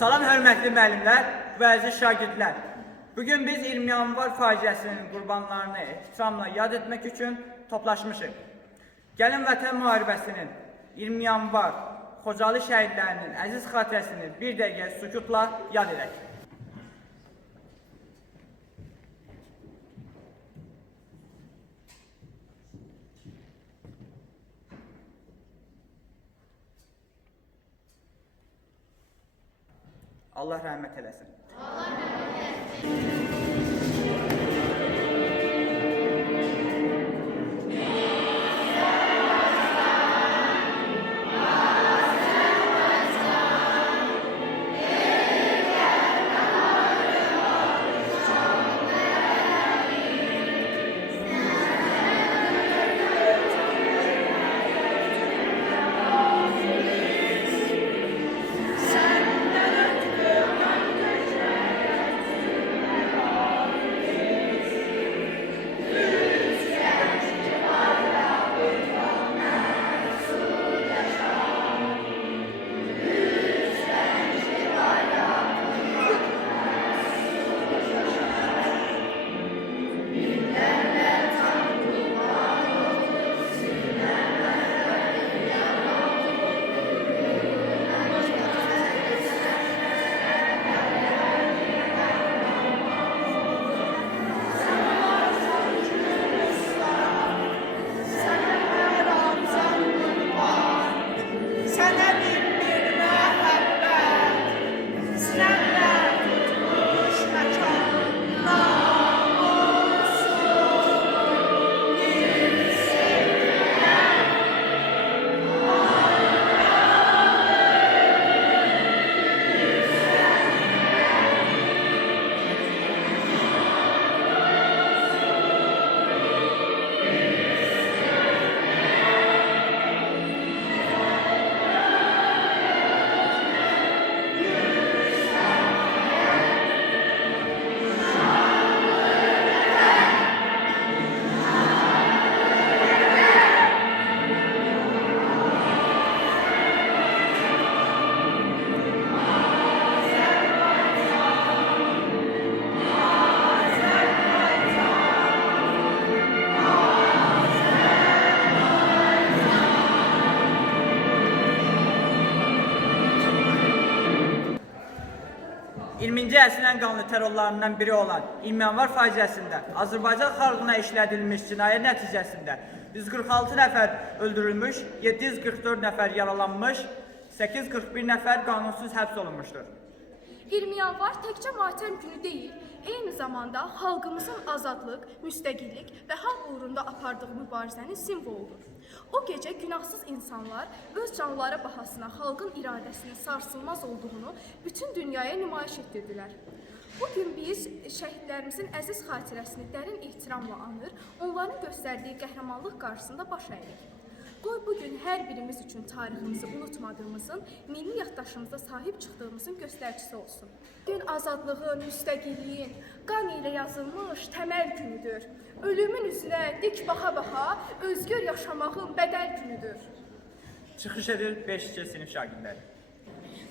Salam hörmətli müəllimlər və əziz şagirdlər. Bugün biz 20 yanvar faciəsinin qurbanlarını ehtiramla yad etmək üçün toplaşmışıq. Gəlin Vətən müharibəsinin 20 yanvar Xocalı şəhidlərinin əziz xatirəsini bir dəqiqə sükutla yad edək. Allah rəhmət eləsin. Allah rəhmət eləsin. Əsrin ən qanlı terrorlarından biri olan 20 yanvar faciəsində Azərbaycan xalqına işlədilmiş cinayət nəticəsində 146 nəfər öldürülmüş, 744 nəfər yaralanmış, 841 nəfər qanunsuz həbs olunmuşdur. 20 yanvar təkcə matəm günü deyil, eyni zamanda xalqımızın azadlıq, müstəqillik və haqq uğrunda apardığı mübarizənin simvoludur. O gecə günahsız insanlar öz canları bahasına xalqın iradəsinin sarsılmaz olduğunu bütün dünyaya nümayiş etdirdilər. Bugün biz şəhidlərimizin əziz xatirəsini dərin ehtiramla anır, onların göstərdiyi qəhrəmanlıq qarşısında baş əyirik. Qoy bugün hər birimiz üçün tariximizi unutmadığımızın, milli yaddaşımıza sahib çıxdığımızın göstəricisi olsun. Gün azadlığın, müstəqilliyin, qan ilə yazılmış təməl günüdür. Ölümün üzünə dik baxa-baxa özgür yaşamağın bədəl günüdür. Çıxış edir 5-2 sinif şagirdləri.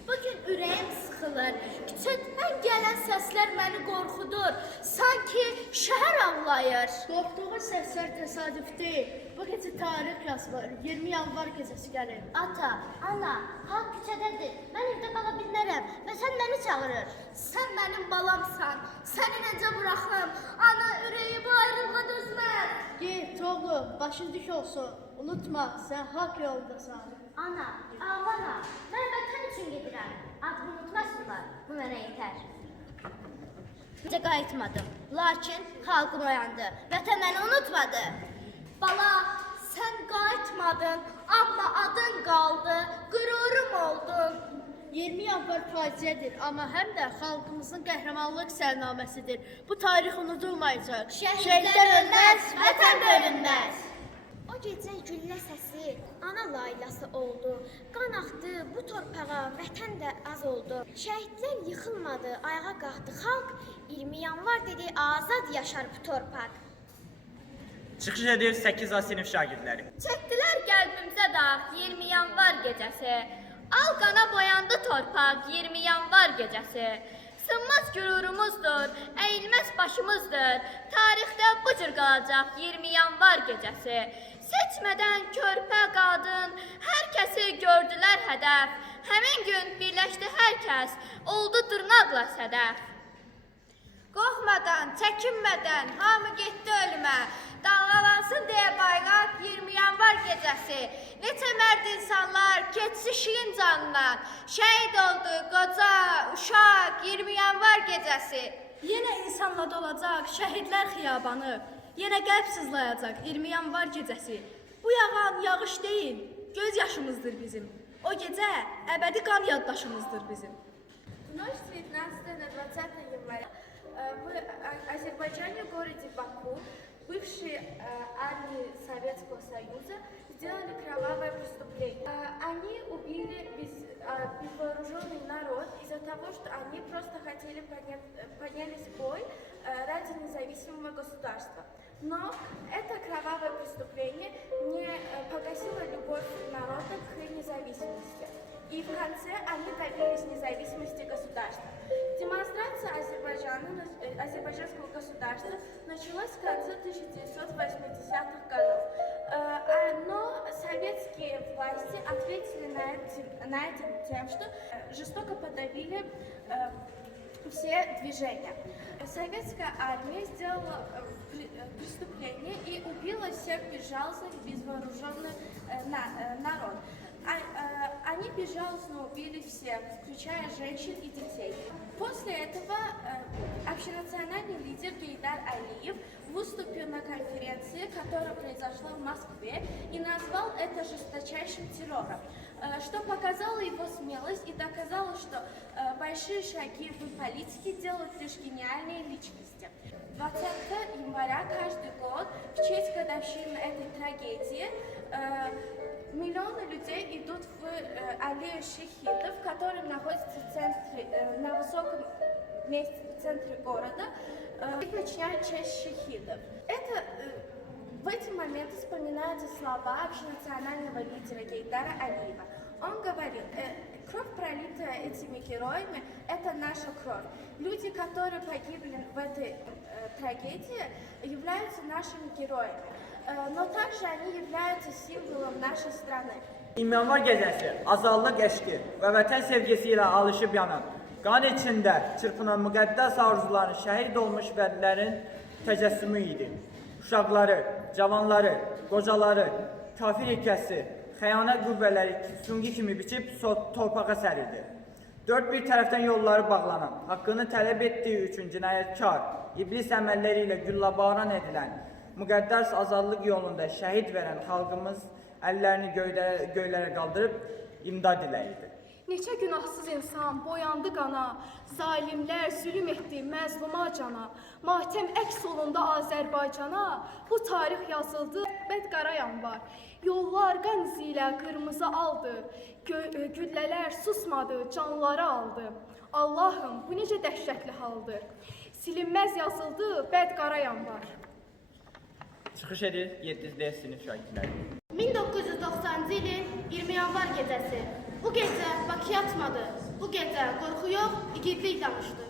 Bugün ürəyim sıxılır, küçədən gələn səslər məni qorxudur, sanki şəhər ağlayır. Qorxduğun səslər təsadüf deyil, bu gecə tarix yazılır, 20 yanvar gecəsi gəlir. Ata, ana, xalq küçədədir, mən evdə qala bilmərəm və sən məni çağırır. Sən mənim balamsan, səni necə buraxım, ana ürəyi bu ayrılığa dözməz. Git oğlum, başın düş olsun, unutma, sən haqq yoldasan. Ana, ağlama, mən vətən üçün gedirəm. Adımı unutmasınlar, bu mənə yetər. Necə qayıtmadım, lakin xalqım oyandı, vətən məni unutmadı. Bala, sən qayıtmadın, amma adın qaldı, qürurum oldun. 20 yanvar faciədir, amma həm də xalqımızın qəhrəmanlıq sərnaməsidir. Bu tarix unudulmayacaq. Şəhidlər ölməz, vətən bölünməz. O gecə güllə səsi, ana laylası oldu. Qan axdı bu torpağa, vətən də az oldu. Şəhidlər yıxılmadı, ayağa qalxdı xalq. 20 yanvar dedi, azad yaşar bu torpaq. Çıxış edir 8A sinif şagirdləri. Çəkdilər qəlbimizə dağ 20 yanvar gecəsi. Al qana boyandı torpaq 20 yanvar gecəsi. Sınmaz gürurumuzdur, əyilməz başımızdır. Tarixdə bu cür qalacaq 20 yanvar gecəsi. Seçmədən körpə qadın, hər kəsi gördülər hədəf. Həmin gün birləşdi hər kəs, oldu dırnaqla sədəf. Qorxmadan, çəkinmədən hamı getdi ölümə. Dalğalansın deyə bayraq 20 yanvar gecəsi. Neçə mərd insanlar keçsi şirin canından. Şəhid oldu qoca, uşaq 20 yanvar gecəsi. Yenə insanla dolacaq şəhidlər xiyabanı. Yenə qəlb sızlayacaq 20 yanvar gecəsi. Bu yağan yağış deyil, göz yaşımızdır bizim. O gecə əbədi qan yaddaşımızdır bizim. Ночь с 19 на 20 января в Азербайджане, в городе Баку, бывшие армии Советского Союза сделали кровавое преступление. Они убили безвооруженный народ из-за того, что они просто хотели поднялись в бой ради независимого государства. Но это кровавое преступление не погасило любовь народа к независимости. И в конце они добились независимости государства. Демонстрация азербайджанского государства началась в конце 1980-х годов. Но советские власти ответили на это тем, что жестоко подавили все движения. Советская армия сделала преступление и убила всех безжалостных, безвооруженных народ. Они безжалостно убили всех, включая женщин и детей. После этого общенациональный лидер Гейдар Алиев выступил на конференции, которая произошла в Москве, и назвал это жесточайшим террором, что показало его смелость и доказало, что большие шаги в политике делают лишь гениальные личности. 20 января каждый год в честь годовщины этой трагедии миллионы людей идут в аллею шахидов, которая находится в центре, на высоком месте в центре города, и причиняют честь шахидов. В эти моменты вспоминаются слова общенационального лидера Гейдара Алиева. Он говорил: кровь, пролитая этими героями, это наша кровь. Люди, которые погибли в этой трагедии, являются нашими героями. Но также они являются символом нашей страны. 20 yanvar gecəsi azadlıq eşqi və vətən sevgisi ilə alışıb yanan, qan içində çırpınan müqəddəs arzuların şəhid olmuş vəlilərin təcəssümü idi. Uşaqları, cavanları, qocaları, kafir ikəsi, xəyanət qüvvələri süngi kimi biçib torpağa sərildi. Dörd bir tərəfdən yolları bağlanan, haqqını tələb etdiyi üçün cinayətkar, iblis əməlləri ilə güllabaran edilən, müqəddəs azadlıq yolunda şəhid verən xalqımız əllərini göylərə qaldırıb imdad diləyirdi. Neçə günahsız insan boyandı qana, zalimlər zülm etdi məzluma cana. Matəm əks olunda Azərbaycana, bu tarix yazıldı bədqara yanvar. Yollar qan izi ilə qırmızı aldı, güllələr susmadı, canları aldı. Allahım, bu necə dəhşətli haldır. Silinməz yazıldı bədqara yanvar. Çıxış edir 7D sinif şagirdləri. 1990-cı ilin 20 yanvar gecəsi. Bu gecə Bakı yatmadı. Bu gecə qorxu yox, igidlik danışdı.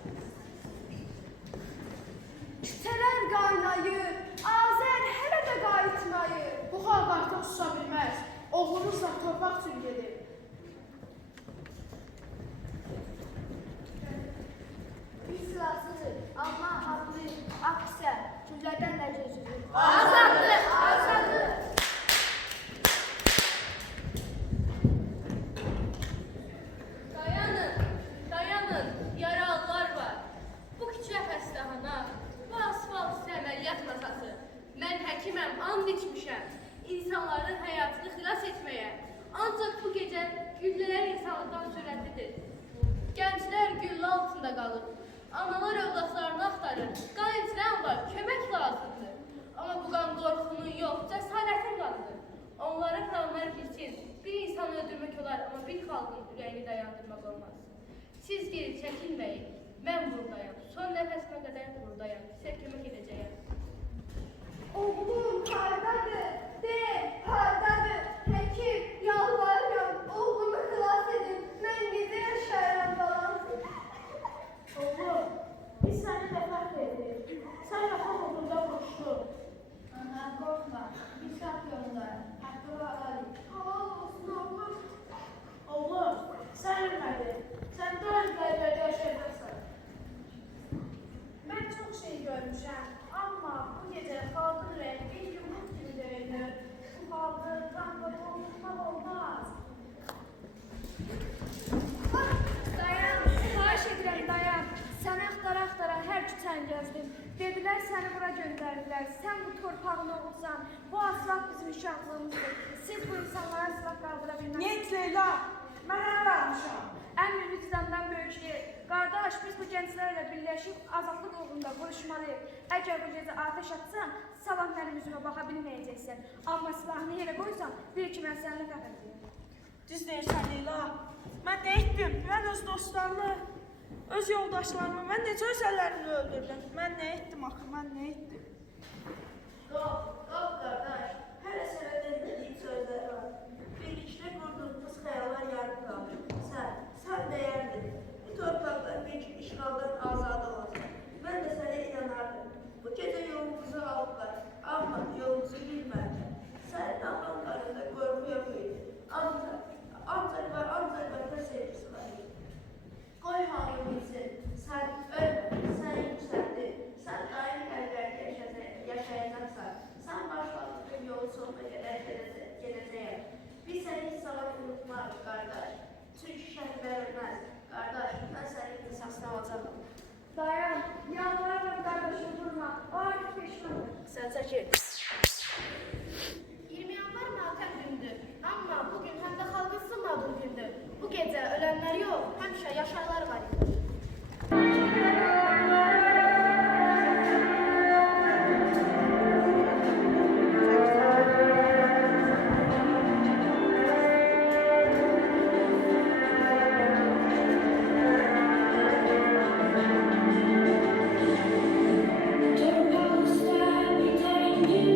Küçələr qaynayır, Azər hələ də qayıtmayır. Bu xalq artıq susa bilməz. Oğlumuzla torpaq üçün gedir. Biz silahsızıq, amma haqlıyıq. Aksə, güllərdən də gözürük. Azadlıq, azadlıq. Dayanın, yaralılar var. Bu küçük xəstəxana, bu asfalt üstü əməliyyat masası. Mən həkiməm, and içmişəm. İnsanların həyatını xilas etməyə. Ancaq bu gecə güllələr insanlıqdan sürətlidir. Gənclər güllə altında qalır. Analar övladlarını axtarır. Qan itirən var, kömək lazımdır. Amma bu qan qorxunun yox, cəsarətin qanıdır. Onlara planlar bilsin. Bir insanı öldürmək olar, amma bir xalqın ürəyini dayandırmaq olmaz. Siz geri çəkinməyin, mən buradayam. Son nəfəsimə qədər buradayam. Sizə kömək edəcəyəm. Oğlum hardadır? De, hardadır? Həkim, yalvarıram, oğlumu xilas edin. sən gəzdin. Dedilər səni bura göndərdilər. Sən bu torpağın oğulsan. Bu asfalt bizim uşaqlığımızdır. Siz bu insanlara asfalt qaldıra bilməzsiniz. Niyet Leyla, mən hara qalmışam? Əmr vicdandan böyük yer. Qardaş, biz bu gənclərlə birləşib azadlıq uğrunda vuruşmalıyıq. Əgər bu gecə atəş atsan, sabah mənim üzümə baxa bilməyəcəksən. Amma silahını yerə qoysan, bil ki, mən səninlə fəxr. Düz deyirsən Leyla. Mən nə etdim? Mən öz dostlarımı, öz yoldaşlarımı, mən necə öz əllərimlə öldürdüm? Mən nə etdim axı, mən nə etdim? Qalx qardaş, hələ sənə demədiyim sözlər var. Birlikdə qurduğumuz xəyallar yarım qalır. Sən dəyərdin. Bu torpaqlar bir gün işğaldan azad olacaq. Mən də sənə inanardım. Bu gecə yolumuzu aldılar, amma yolumuzu bilmədilər. Sənin amanlarında qorxu yox idi. Ancaq vətən sevgisi var idi. Qoy halını bilsin, sən ölmədin, sən yüksəldin, sən daim qəlblərdə yaşayacaqsan, sən başladığın yolu sonuna qədər gedəcəyəm. Biz səni hiç zaman unutmarıq, qardaş. Çünki şəhidlər ölməz. Qardaş, mən səni qisasdan alacağım. Dayan, yalvarırım qardaşım vurma. O artıq peşmandır. Sən çəkil. 20 yanvar matəm gündür. Amma bugün həm də xalqın sınmadığı gündür. Bu gecə ölənlər yox, həmişə yaşarlar var idi. Torpaq üstə bitən gün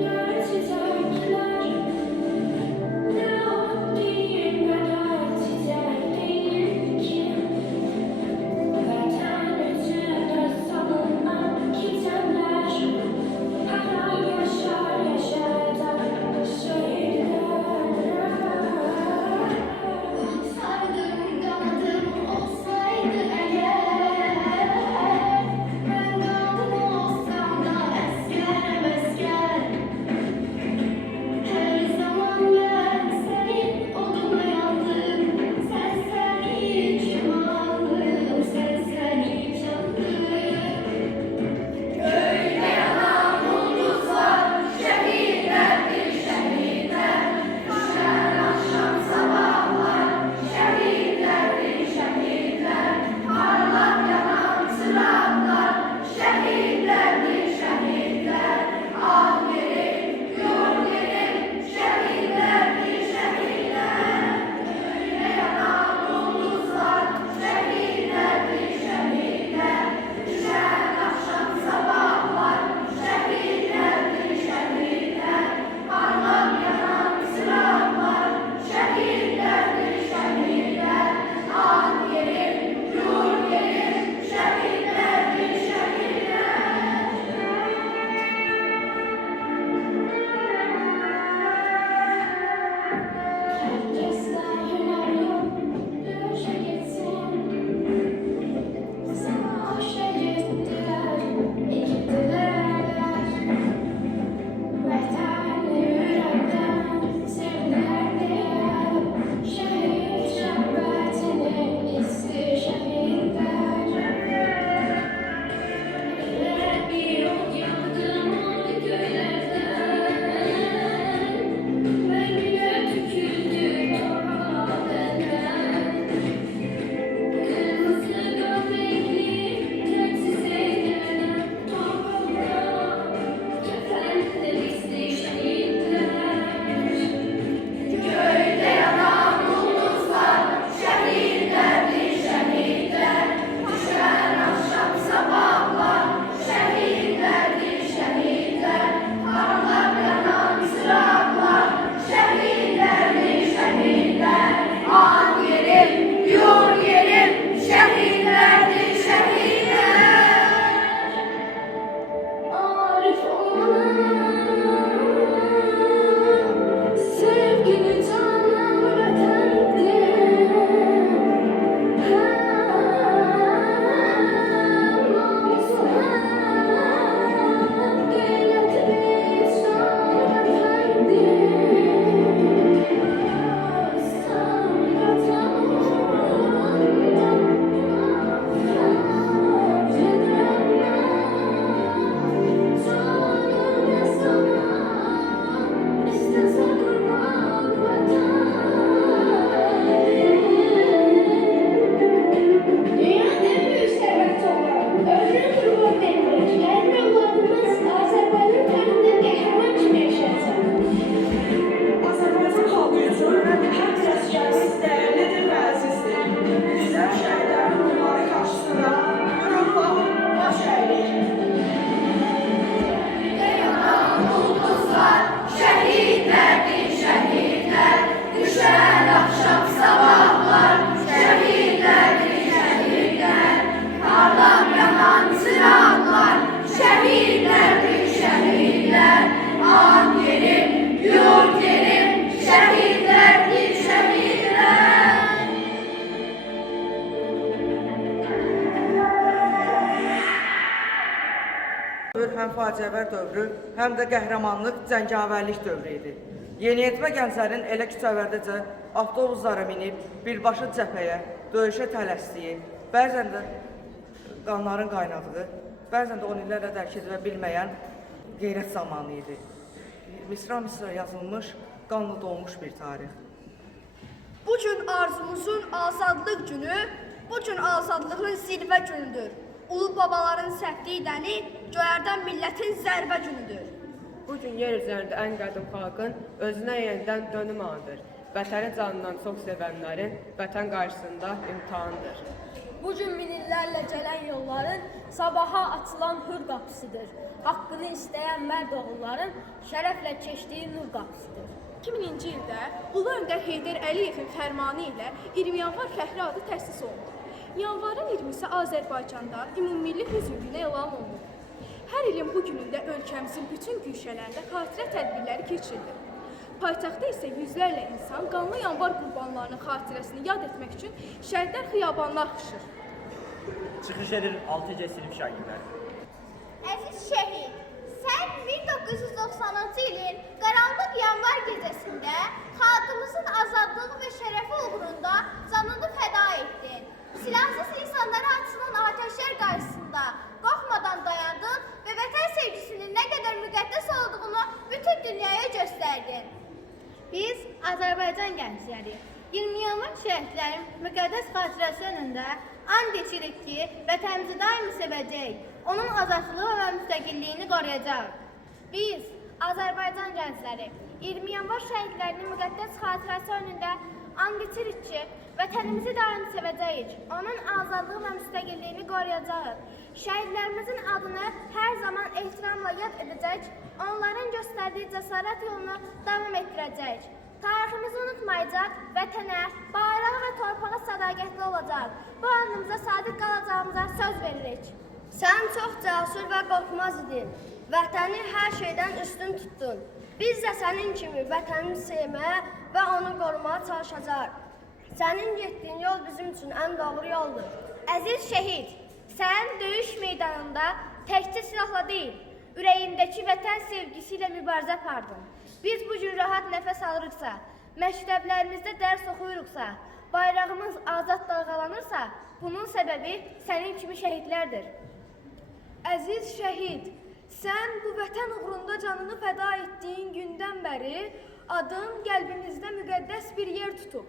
həm faciəvər dövrü, həm də qəhrəmanlıq, cəngavərlik dövrü idi. Yeniyetmə gənclərin elə küçələrdəcə avtobuslara minib, birbaşa cəbhəyə, döyüşə tələsdiyi, bəzən də qanların qaynadığı, bəzən də 10 illərlə dərk edilə bilməyən qeyrət zamanı idi. Misra-misra yazılmış, qanla dolmuş bir tarix. Bu gün arzumuzun azadlıq günü, bu gün azadlığın zirvə günüdür. Ulu babaların səfdiyi dəni, göyərdən millətin zərbə günüdür. Bu gün yer üzərində ən qədim xalqın özünə yenidən dönüm anıdır. Vətəni canından çox sevənlərin vətən qarşısında imtihanıdır. Bu gün minillərlə gələn yolların sabaha açılan hür qapısıdır. Haqqını istəyən mərd oğulların şərəflə keçdiyi nur qapısıdır. 2000-ci ildə Ulu Öndər Heydər Əliyevin fərmanı ilə 20 yanvar fəxri adı təsis olundu. Yanvarın 20-si Azərbaycanda ümummilli hüzn günü elan olundu. Hər ilin bu günündə ölkəmizin bütün güşələrində xatirə tədbirləri keçirilir. Paytaxtda isə yüzlərlə insan qanlı yanvar qurbanlarının xatirəsini yad etmək üçün şəhidlər xiyabanına axışır. Çıxış edir 6-cə sinif şagirdləri. Əziz şəhid, sən 1990-cı ilin qaranlıq yanvar gecəsində xalqımızın azadlığı və şərəfi uğrunda canını fəda etdin. Silahsız insanlara açılan ateşlər qarşısında qorxmadan dayandın və vətən sevgisinin nə qədər müqəddəs olduğunu bütün dünyaya göstərdin. Biz Azərbaycan gəncləri 20 yanvar şəhidlərin müqəddəs xatirəsi önündə and içirik ki, vətənimizi daimi sevəcək, onun azadlığı və müstəqilliyini qoruyacaq. Biz, Azərbaycan gəncləri, 20 yanvar şəhidlərinin müqəddəs xatirəsi önündə and içirik ki, vətənimizi daim sevəcəyik, onun azadlığı və müstəqilliyini qoruyacağıq. Şəhidlərimizin adını hər zaman ehtiramla yad edəcək, onların göstərdiyi cəsarət yolunu davam etdirəcək. Tariximizi unutmayacaq, vətənə, bayrağa və torpağa sədaqətli olacaq. Bu andımıza sadiq qalacağımıza söz veririk. Sən çox cəsur və qorxmaz idin. Vətəni hər şeydən üstün tutdun. Biz də sənin kimi vətəni sevməyə və onu qorumağa çalışacaq. Sənin getdiyin yol bizim üçün ən doğru yoldur. Əziz şəhid, sən döyüş meydanında təkcə silahla deyil, ürəyindəki vətən sevgisi ilə mübarizə apardın. Biz bu gün rahat nəfəs alırıqsa, məktəblərimizdə dərs oxuyuruqsa, bayrağımız azad dalğalanırsa, bunun səbəbi sənin kimi şəhidlərdir. Əziz şəhid, sən bu vətən uğrunda canını fəda etdiyin gündən bəri adın qəlbimizdə müqəddəs bir yer tutub.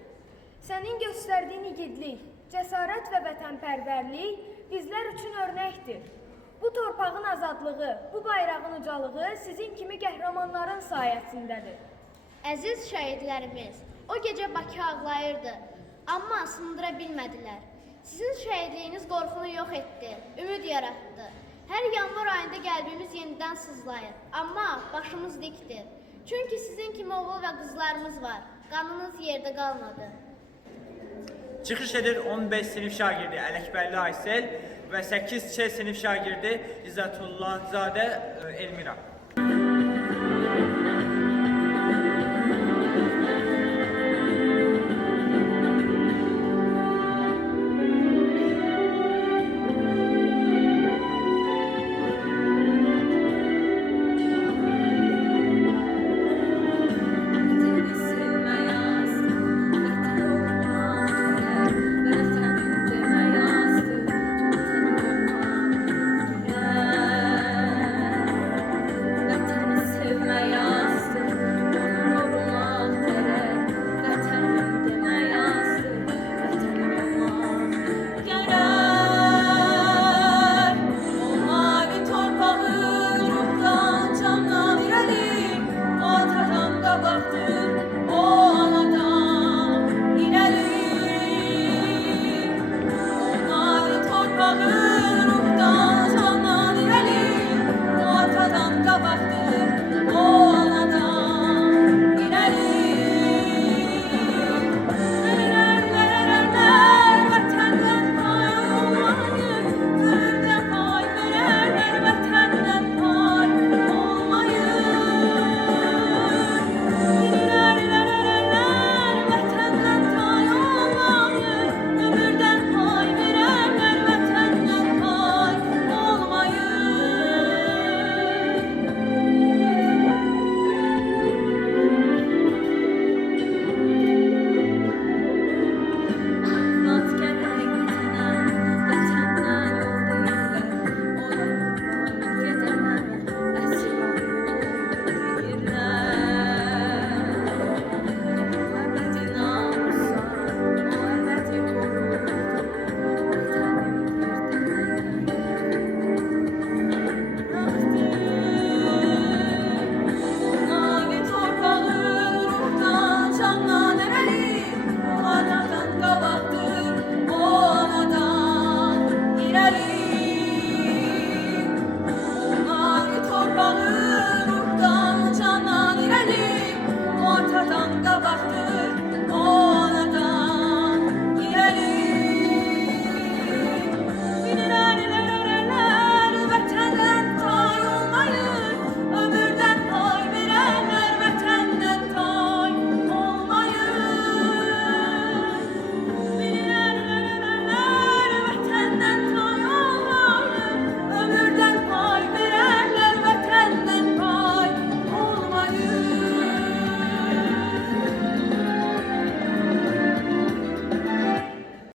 Sənin göstərdiyin igidlik, cəsarət və vətənpərvərlik bizlər üçün örnəkdir. Bu torpağın azadlığı, bu bayrağın ucalığı sizin kimi qəhrəmanların sayəsindədir. Əziz şəhidlərimiz, o gecə Bakı ağlayırdı, amma sındıra bilmədilər. Sizin şəhidliyiniz qorxunu yox etdi, ümid yaratdı. Hər yanvar ayında qəlbimiz yenidən sızlayır, amma başımız dikdir. Çünki sizin kimi oğul və qızlarımız var, qanınız yerdə qalmadı. Çıxış edir 15 sinif şagirdi Ələkbərli Aysel və 8 sinif şagirdi İzzətullahzadə Elmira.